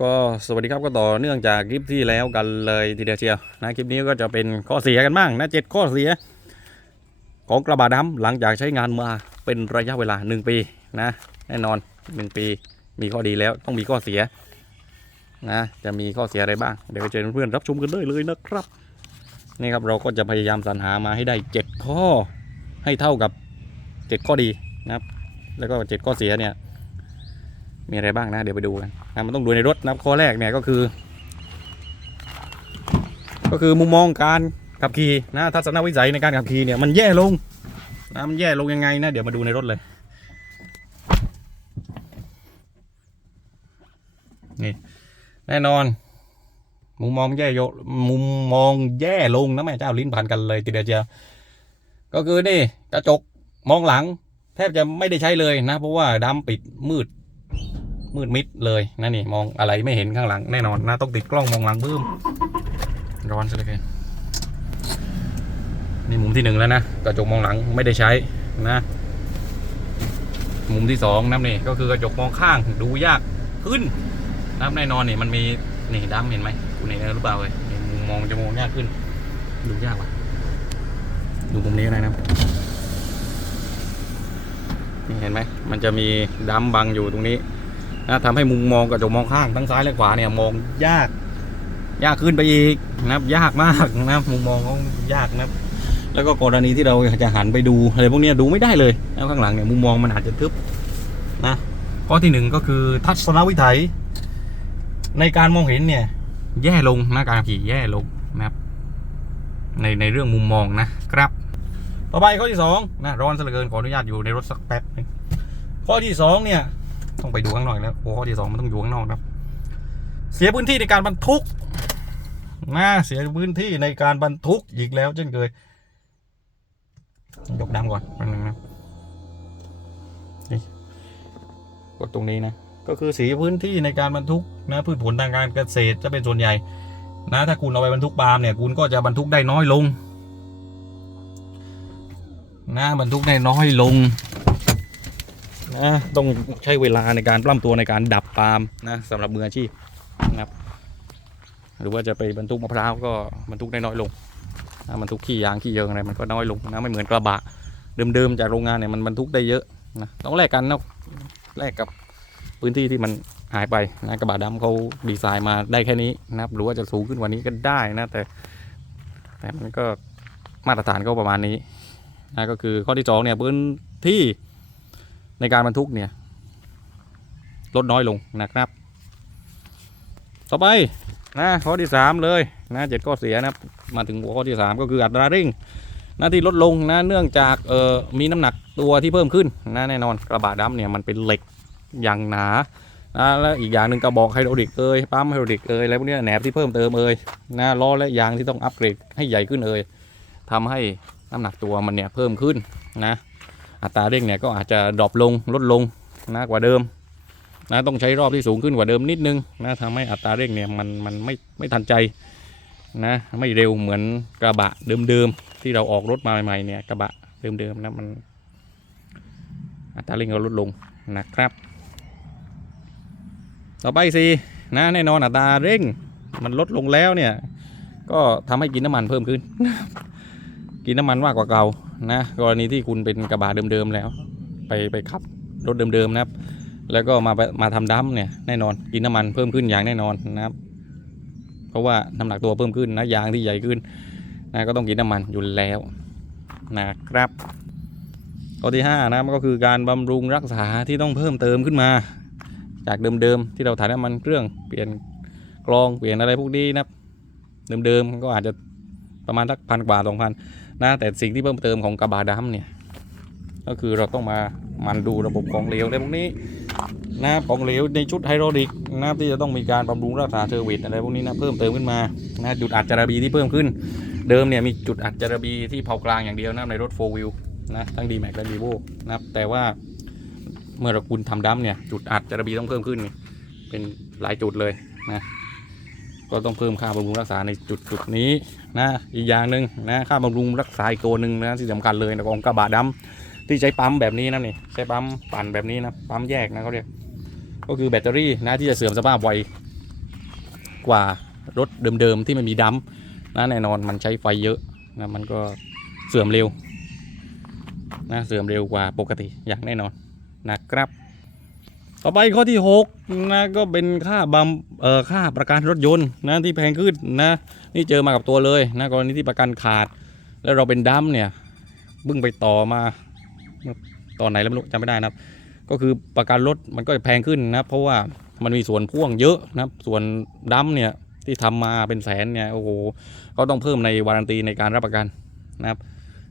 ก็สวัสดีครับก็ต่อเนื่องจากคลิปที่แล้วกันเลยทีเดียวเชียวนะคลิปนี้ก็จะเป็นข้อเสียกันบ้างนะเจ็ดข้อเสีย ของกระบะดำหลังจากใช้งานมาเป็นระยะเวลา 1 ปีนะแน่นอน 1 ปีมีข้อดีแล้วต้องมีข้อเสียนะจะมีข้อเสียอะไรบ้าง เดี๋ยวไปเจอเพื่อนรับชมกันได้เลยนะครับนี่ครับเราก็จะพยายามสรรหามาให้ได้ 7 ข้อให้เท่ากับ 7 ข้อดีนะครับ แล้วก็ 7 ข้อเสียเนี่ยมีอะไรบ้างนะเดี๋ยวไปดูกัน นะมันต้องดูในรถนะครับข้อแรกเนี่ยก็คือ ก็คือมุมมองการขับขี่นะทัศนวิสัยในการขับขี่เนี่ยมันแย่ลงนะมันแย่ลงยังไงนะเดี๋ยวมาดูในรถเลยนี่แน่นอน มุมมองแย่โยมุมมองแย่ลงนะแม่เจ้าลิ้นผ่านกันเลยทีเดียวเจียวก็คือนี่กระจกมองหลัง แทบจะไม่ได้ใช้เลยนะ เพราะว่าดำปิดมืด มืดมิดเลยนะนี่มองอะไรไม่เห็นข้างหลังแน่นอนนะต้องติดกล้องมองหลังเพิ่มร้อนซะเลยเกินนี่มุมที่หนึ่งแล้วนะกระจกมองหลังไม่ได้ใช้นะมุมที่สองนะนี่ก็คือกระจกมองข้างดูยากขึ้นนะแน่นอนนี่มันมีนี่ดำเห็นไหมคุณเห็นหรือเปล่าเลยมุมมองจะมองยากขึ้น ดูยากว่ะดูมุมนี้หน่อยนะนี่เห็นไหมมันจะมีดำบังอยู่ตรงนี้ นะทำให้มุมมองกระจกมองข้างทั้งซ้ายและขวาเนี่ยมองยาก ยากขึ้นไปอีกนะครับ ยากมากนะมุมมองก็ยากนะครับ แล้วก็กรณีที่เราจะหันไปดูอะไรพวกนี้ดูไม่ได้เลยนะข้างหลังเนี่ยมุมมองมันอาจจะทึบนะข้อที่หนึ่งก็คือทัศนวิถัย ในการมองเห็นเนี่ย แย่ลงนะการขี่แย่ลงนะครับในในเรื่องมุมมองนะครับ ต่อไปข้อที่สองนะร้อนซะเหลือเกินขออนุญาตอยู่ในรถสักแป๊บนึงข้อที่สองเนี่ย ต้องไปดูข้างนอกแล้วโอ้ข้อที่สองมันต้องอยู่ข้างนอกครับ เสียพื้นที่ในการบรรทุกนะเสียพื้นที่ในการบรรทุกอีกแล้วเช่นเคยยกดำก่อนแป๊บนึงนะนี่กดตรงนี้นะ ก็คือเสียพื้นที่ในการบรรทุกนะพืชผลทางการเกษตรจะเป็นส่วนใหญ่ นะ ถ้าคุณเอาไปบรรทุกปาล์มเนี่ยคุณก็จะบรรทุกได้น้อยลง นะบรรทุกได้น้อยลง นะต้องใช้เวลาในการปล้ำตัวในการดับปาล์มนะสำหรับมืออาชีพนะครับ หรือว่าจะไปบรรทุกมะพร้าวก็บรรทุกได้น้อยลงนะบรรทุกขี้ยางขี้เยิงอะไรมันก็น้อยลงนะไม่เหมือนกระบะเดิมๆจากโรงงานเนี่ยมันบรรทุกได้เยอะนะต้องแลกกันนะแลกกับพื้นที่ที่มันหายไปนะกระบะดำเขาดีไซน์มาได้แค่นี้นะครับหรือว่าจะสูงขึ้นกว่านี้ก็ได้นะแต่แต่มันก็มาตรฐานก็ประมาณนี้นะก็คือข้อที่สองเนี่ยพื้นที่ ในการบรรทุกเนี่ยลดน้อยลงนะครับ ต่อไปนะข้อที่สามเลยนะเจ็ดข้อเสียนะครับมาถึงหัวข้อที่สามก็คืออัตราเร่งหนะที่ลดลงนะเนื่องจากเอ่อมีน้ำหนักตัวที่เพิ่มขึ้นนะแน่นอนกระบะดำเนี่ยมันเป็นเหล็กอย่างหนานะและอีกอย่างหนึ่งกระบอกไฮดรอลิกเอ่ยปั๊มไฮดรอลิกเอ่ยอะไรพวกนี้แหนบที่เพิ่มเติมเอ่ยนะล้อและยางที่ต้องอัปเกรดให้ใหญ่ขึ้นเอ่ยทำให้น้ำหนักตัวมันเนี่ยเพิ่มขึ้นนะ อัตราเร่งเนี่ยก็อาจจะดรอปลงลดลงนะกว่าเดิมนะต้องใช้รอบที่สูงขึ้นกว่าเดิมนิดนึงนะทำให้อัตราเร่งเนี่ยมันมันไม่ไม่ทันใจนะไม่เร็วเหมือนกระบะเดิมๆที่เราออกรถมาใหม่ๆเนี่ยกระบะเดิมๆนะมันอัตราเร่งก็ลดลงนะครับ ต่อไปสินะแน่นอนอัตราเร่งมันลดลงแล้วเนี่ยก็ทำให้กินน้ำมันเพิ่มขึ้น กินน้ำมันมากกว่าเก่า นะกรณีที่คุณเป็นกระบะเดิมๆแล้ว ไปไปขับรถเดิมๆนะครับ แล้วก็มามาทำดั้มเนี่ยแน่นอนกินน้ำมันเพิ่มขึ้นอย่างแน่นอนนะครับ เพราะว่าน้ำหนักตัวเพิ่มขึ้นนะยางที่ใหญ่ขึ้นนะก็ต้องกินน้ำมันอยู่แล้วนะครับข้อที่5นะก็คือการบำรุงรักษาที่ต้องเพิ่มเติมขึ้นมา จากเดิมๆที่เราถ่ายน้ำมันเครื่องเปลี่ยนกรองเปลี่ยนอะไรพวกนี้นะครับเดิมๆก็อาจจะประมาณสักพันกว่าสองพัน นะแต่สิ่งที่เพิ่มเติมของกระบะดำเนี่ยก็คือเราต้องมามันดูระบบของเหลวอะไรพวกนี้นะของเหลวในชุดไฮดรอลิกนะครับที่จะต้องมีการบำรุงรักษาเซอร์วิสอะไรพวกนี้นะเพิ่มเติมขึ้นมานะจุดอัดจาระบีที่เพิ่มขึ้น เดิมเนี่ยมีจุดอัดจาระบีที่เผากลางอย่างเดียวนะในรถโฟวิลนะทั้งดีแม็กและดีโวนะครับแต่ว่าเมื่อเราคุณทำดัมเนี่ยจุดอัดจาระบีต้องเพิ่มขึ้น เป็นหลายจุดเลยนะ ก็ต้องเพิ่มค่าบำรุงรักษาในจุดจุดนี้นะอีกอย่างหนึ่งนะค่าบำรุงรักษาอีกตัวหนึ่งนะที่สำคัญเลยนะของกระบะดำที่ใช้ปั๊มแบบนี้นะนี่ใช้ปั๊มปั่นแบบนี้นะปั๊มแยกนะเขาเรียกก็คือแบตเตอรี่นะที่จะเสื่อมสภาพไวกว่ารถเดิมๆที่ไม่มีดัมนะแน่นอนมันใช้ไฟเยอะนะมันก็เสื่อมเร็วนะเสื่อมเร็วกว่าปกติอย่างแน่นอนนะครับ ต่อไปข้อที่6นะก็เป็นค่าบำเอ่อค่าประกันรถยนต์นะที่แพงขึ้นนะนี่เจอมากับตัวเลยนะกรณีที่ประกันขาด แล้วเราเป็นดัมเนี่ยเพิ่งไปต่อมาตอนไหนแล้วไม่รู้จำไม่ได้นะครับ ก็คือประกันรถมันก็แพงขึ้นนะเพราะว่ามันมีส่วนพ่วงเยอะนะครับส่วนดัมเนี่ยที่ทำมาเป็นแสนเนี่ยโอ้โหก็ต้องเพิ่มในวารันตีในการรับประกันนะครับ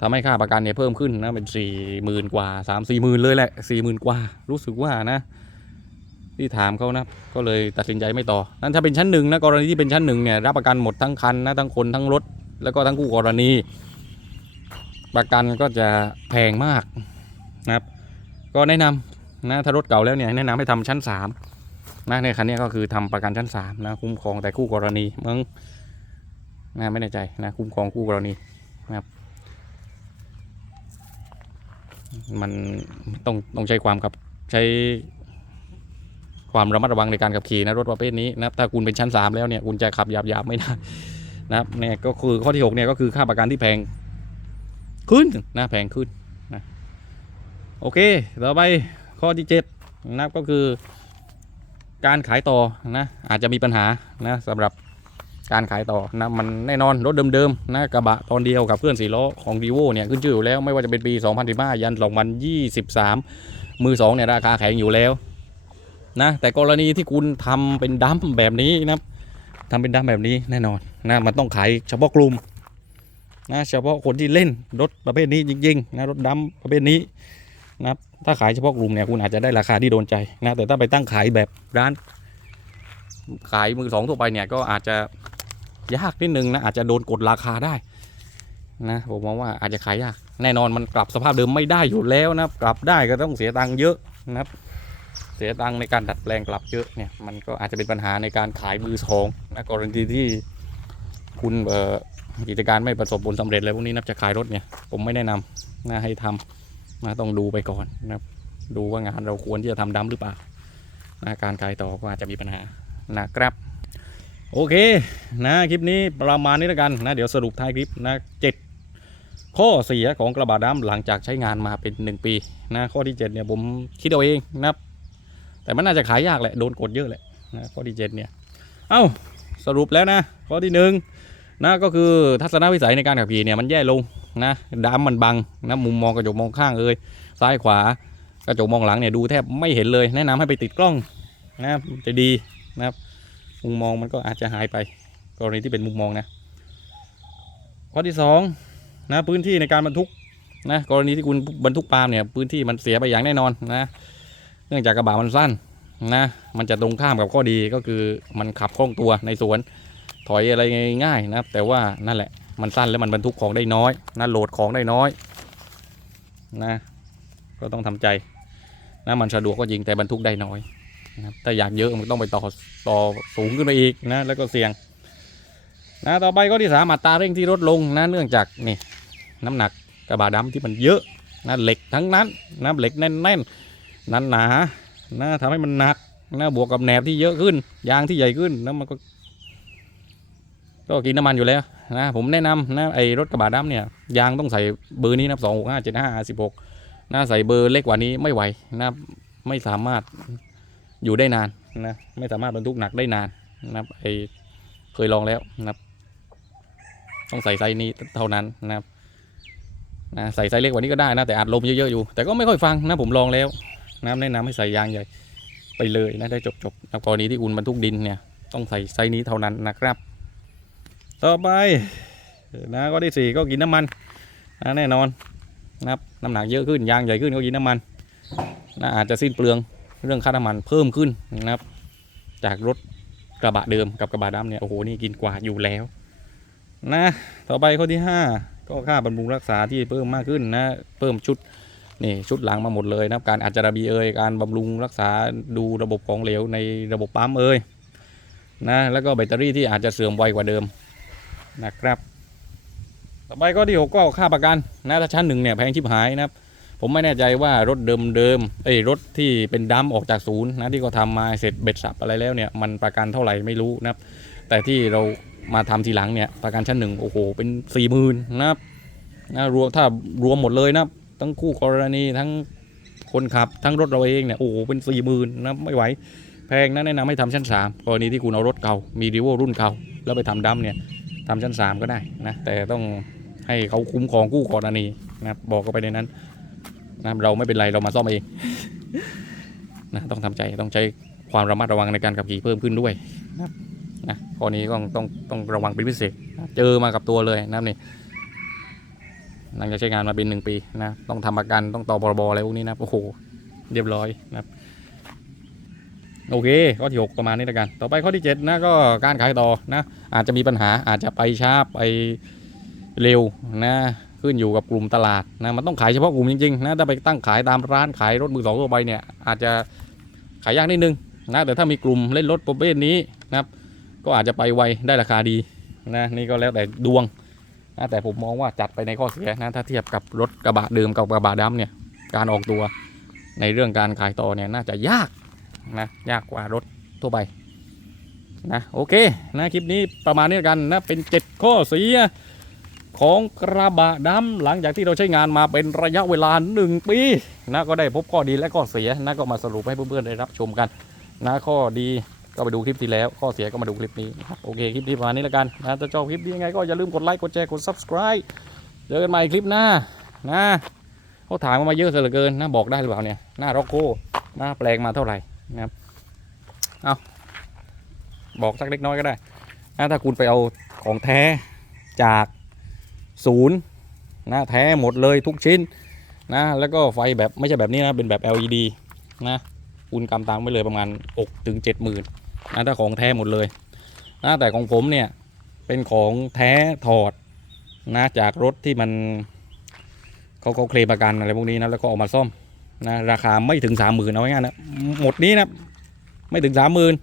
ทำให้ค่าประกันเนี่ยเพิ่มขึ้นนะเป็นสี่หมื่นกว่าสามสี่หมื่นเลยแหละสี่หมื่นกว่ารู้สึกว่านะ ที่ถามเขานะก็เลยตัดสินใจไม่ต่อ นั้นถ้าเป็นชั้นหนึ่งนะกรณีที่เป็นชั้นหนึ่งเนี่ยรับประกันหมดทั้งคันนะทั้งคนทั้งรถ แล้วก็ทั้งคู่กรณี ประกันก็จะแพงมากนะครับ ก็แนะนำนะถ้ารถเก่าแล้วเนี่ยแนะนำให้ทำชั้น3นะในคันนี้ก็คือทำประกันชั้น3นะคุ้มครองแต่คู่กรณีมึงนะไม่แน่ใจนะคุ้มครองคู่กรณีนะครับมันต้องต้องใช้ความกับใช้ ความระมัดระวังในการขับขี่นะรถประเภทนี้นะถ้าคุณเป็นชั้น 3 แล้วเนี่ยคุณจะขับหยาบๆไม่ได้นะครับเนี่ยก็คือข้อที่6เนี่ยก็คือค่าประกันที่แพงขึ้นนะแพงขึ้นนะโอเคต่อไปข้อที่7นะครับก็คือ การขายต่อนะอาจจะมีปัญหานะสำหรับการขายต่อนะมันแน่นอนรถเดิมๆนะกระบะตอนเดียวกับเคลื่อนสี่ล้อของ v ีโวเนี่ยขึ้นชื่ออยู่แล้วไม่ว่าจะเป็นปี 2015 ยัน 2023 มือสองเนี่ยราคาแข็งอยู่แล้ว นะแต่กรณีที่คุณทำเป็นดัมแบบนี้นะครับทำเป็นดัมแบบนี้แน่นอนนะมันต้องขายเฉพาะกลุ่มนะเฉพาะคนที่เล่นรถประเภทนี้จริงๆนะรถดัมป์ประเภทนี้นะครับถ้าขายเฉพาะกลุ่มเนี่ยคุณอาจจะได้ราคาที่โดนใจนะแต่ถ้าไปตั้งขายแบบร้าน ขายมือสองทั่วไปเนี่ยก็อาจจะยากนิดนึงนะอาจจะโดนกดราคาได้นะผมมองว่าอาจจะขายยากแน่นอนมันกลับสภาพเดิมไม่ได้อยู่แล้วนะครับกลับได้ก็ต้องเสียตังค์เยอะนะครับ เสียตังในการดัดแปลงกลับเยอะเนี่ยมันก็อาจจะเป็นปัญหาในการขายมือสองนะกรณีที่คุณเอ่อกิจการไม่ประสบผลสำเร็จอะไรพวกนี้นับจะขายรถเนี่ยผมไม่แนะนำนะให้ทำนะต้องดูไปก่อนนะครับดูว่างานเราควรที่จะทำดำหรือเปล่านะการขายต่อก็อาจจะมีปัญหานะครับ โอเคนะคลิปนี้ประมาณนี้แล้วกันนะเดี๋ยวสรุปท้ายคลิปนะเจ็ดข้อเสียของกระบะดำหลังจากใช้งานมาเป็น 1 ปีนะข้อที่ 7 เนี่ยผมคิดเอาเองนะครับ แต่มันน่าจะขายยากแหละโดนกดเยอะแหละนะข้อที่เจ็ดเนี่ย เอ้าสรุปแล้วนะข้อที่หนึ่งนะก็คือทัศนวิสัยในการขับขี่เนี่ยมันแย่ลงนะดำมันบังนะมุมมองกระจกมองข้างเอ่ยซ้ายขวากระจกมองหลังเนี่ยดูแทบไม่เห็นเลย แนะนำให้ไปติดกล้องนะจะดีนะครับมุมมองมันก็อาจจะหายไปกรณีที่เป็นมุมมองนะข้อที่สองนะพื้นที่ในการบรรทุกนะกรณีที่คุณบรรทุกปาล์มเนี่ยพื้นที่มันเสียไปอย่างแน่นอนนะ เนื่องจากกระบะมันสั้นนะ มันจะตรงข้ามกับข้อดีก็คือมันขับคล่องตัวในสวน ถอยอะไรง่ายๆนะครับ แต่ว่านั่นแหละมันสั้นแล้วมันบรรทุกของได้น้อยนะโหลดของได้น้อยนะ ก็ต้องทำใจนะมันสะดวกก็จริงแต่บรรทุกได้น้อยนะครับถ้าอยากเยอะมันต้องไปต่อต่อสูงขึ้นไปอีกนะ แล้วก็เสี่ยงนะต่อไปก็ที่สามอัตราเร่งที่ลดลงนะเนื่องจากนี่น้ำหนักกระบะดำที่มันเยอะนะเหล็กทั้งนั้นนะเหล็กแน่นๆ นั้นหนานะทำให้มันหนักนะบวกกับแหนบที่เยอะขึ้น ยางที่ใหญ่ขึ้นแล้วมันก็ ก็กินน้ำมันอยู่แล้วนะผมแนะนำนะไอ้รถกระบะดำเนี่ยยางต้องใส่เบอร์นี้นะสองหกห้าเจ็ดห้าสิบหกนะใส่เบอร์เล็กกว่านี้ไม่ไหวนะไม่สามารถอยู่ได้นานนะไม่สามารถบรรทุกหนักได้นานนะไอ้เคยลองแล้วนะครับต้องใส่ไซส์นี้เท่านั้นนะครับนะใส่ไซส์เล็กกว่านี้ก็ได้นะแต่อัดลมเยอะๆอยู่ แต่ก็ไม่ค่อยฟังนะผมลองแล้ว นะแนะนำให้ใส่ยางใหญ่ไปเลยนะได้จบๆนะกรณีที่คุณบรรทุกดินเนี่ยต้องใส่ไซนี้เท่านั้นนะครับ ต่อไปนะก็ที่สี่ก็กินน้ำมันนะแน่นอนนะครับน้ำหนักเยอะขึ้นยางใหญ่ขึ้นก็กินน้ำมันนะอาจจะสิ้นเปลืองเรื่องค่าน้ำมันเพิ่มขึ้นนะครับ จากรถกระบะเดิมกับกระบะดำเนี่ยโอ้โหนี่กินกว่าอยู่แล้วนะต่อไปข้อที่ห้าก็ค่าบำรุงรักษาที่เพิ่มมากขึ้นนะเพิ่มชุด นี่ชุดหลังมาหมดเลยนะครับการอัจจาระบีเอ่ยการบำรุงรักษาดูระบบของเหลวในระบบปั๊มเอ่ยนะแล้วก็แบตเตอรี่ที่อาจจะเสื่อมไวกว่าเดิมนะครับต่อไปก็ที่หกก็ค่าประกันนะถ้าชั้นหนึ่งเนี่ยแพงชิบหายนะครับผมไม่แน่ใจว่ารถเดิมเดิมเอ้ยรถที่เป็นดัมออกจากศูนย์นะที่เขาทำมาเสร็จเบ็ดสับอะไรแล้วเนี่ยมันประกันเท่าไหร่ไม่รู้นะครับ แต่ที่เรามาทำทีหลังเนี่ยประกันชั้นหนึ่งโอ้โหเป็นสี่หมื่นนะครับนะรวมถ้ารวมหมดเลยนะครับ ทั้งคู่กรณีทั้งคนขับทั้งรถเราเองเนี่ยโอ้โหเป็นสี่หมื่นนะไม่ไหว แพงนะแนะนำให้ทำชั้น 3 กรณีที่คุณเอารถเก่ามีรีโวรุ่นเก่าแล้วไปทำดัมเนี่ยทำชั้น 3 ก็ได้นะแต่ต้องให้เขาคุ้มครองกู้กรณีนะครับบอกเขาไปในนั้นนะเราไม่เป็นไรเรามาซ่อมเองนะต้องทำใจต้องใช้ความระมัดระวังในการขับขี่เพิ่มขึ้นด้วยนะครับนะข้อนี้ก็ต้องต้องระวังเป็นพิเศษ เจอมากับตัวเลยนะครับนี่ หลังจากใช้งานมาเป็นหนึ่งปีนะต้องทำประกันต้องต่อพรบอะไรพวกนี้นะโอ้โหเรียบร้อยนะครับโอเคข้อที่6ประมาณนี้แล้วกัน ต่อไปข้อที่7นะก็การขายต่อนะอาจจะมีปัญหาอาจจะไปช้าไปเร็วนะขึ้นอยู่กับกลุ่มตลาดนะมันต้องขายเฉพาะกลุ่มจริงๆนะถ้าไปตั้งขายตามร้านขายรถมือสองทั่วไปเนี่ยอาจจะขายยากนิดนึงนะแต่ถ้ามีกลุ่มเล่นรถประเภทนี้นะครับก็อาจจะไปไวได้ราคาดีนะนี่ก็แล้วแต่ดวง นะแต่ผมมองว่าจัดไปในข้อเสียนะถ้าเทียบกับรถกระบะเดิมกับกระบะดำเนี่ยการออกตัวในเรื่องการขายต่อเนี่ยน่าจะยากนะยากกว่ารถทั่วไปนะโอเคนะคลิปนี้ประมาณนี้กันนะเป็น 7 ข้อเสียของกระบะดำหลังจากที่เราใช้งานมาเป็นระยะเวลา 1 ปีนะก็ได้พบข้อดีและข้อเสียนะก็มาสรุปให้เพื่อนๆได้รับชมกันนะข้อดี ก็ไปดูคลิปที่แล้วข้อเสียก็มาดูคลิปนี้นะครับโอเคคลิปนี้ประมาณนี้แล้วกันนะถ้าชอบคลิปนี้ยังไงก็อย่าลืมกดไลค์กดแชร์กด subscribe เจอกันใหม่คลิปหน้านะเขาถามมาเยอะเสียเหลือเกินนะบอกได้หรือเปล่าเนี่ยหน้าร็อกโก้หน้าแปลงมาเท่าไหร่นะครับเอาบอกสักเล็กน้อยก็ได้นะถ้าคุณไปเอาของแท้จากศูนย์นะแท้หมดเลยทุกชิ้นนะแล้วก็ไฟแบบไม่ใช่แบบนี้นะเป็นแบบ LED นะคุณกำตังไม่เลยประมาณ6ถึง7หมื่ นะถ้าของแท้หมดเลยนะแต่ของผมเนี่ยเป็นของแท้ถอดนะจากรถที่มันเขาเขาเคลมประกันอะไรพวกนี้นะแล้วก็เอามาซ่อมนะราคาไม่ถึงสามหมื่นเอาง่ายๆนะหมดนี้นะไม่ถึงสามหมื่น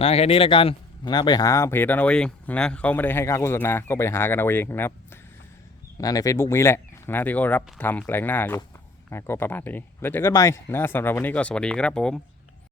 นะแค่นี้แล้วกันนะไปหาเพจเอาเองนะเขาไม่ได้ให้ค่าโฆษณาก็ไปหากันเอาเองนะครับนะใน Facebook มีแหละนะที่ก็รับทำแปลงหน้าอยู่นะก็ประมาณนี้แล้วเจอกันใหม่นะสำหรับวันนี้ก็สวัสดีครับผม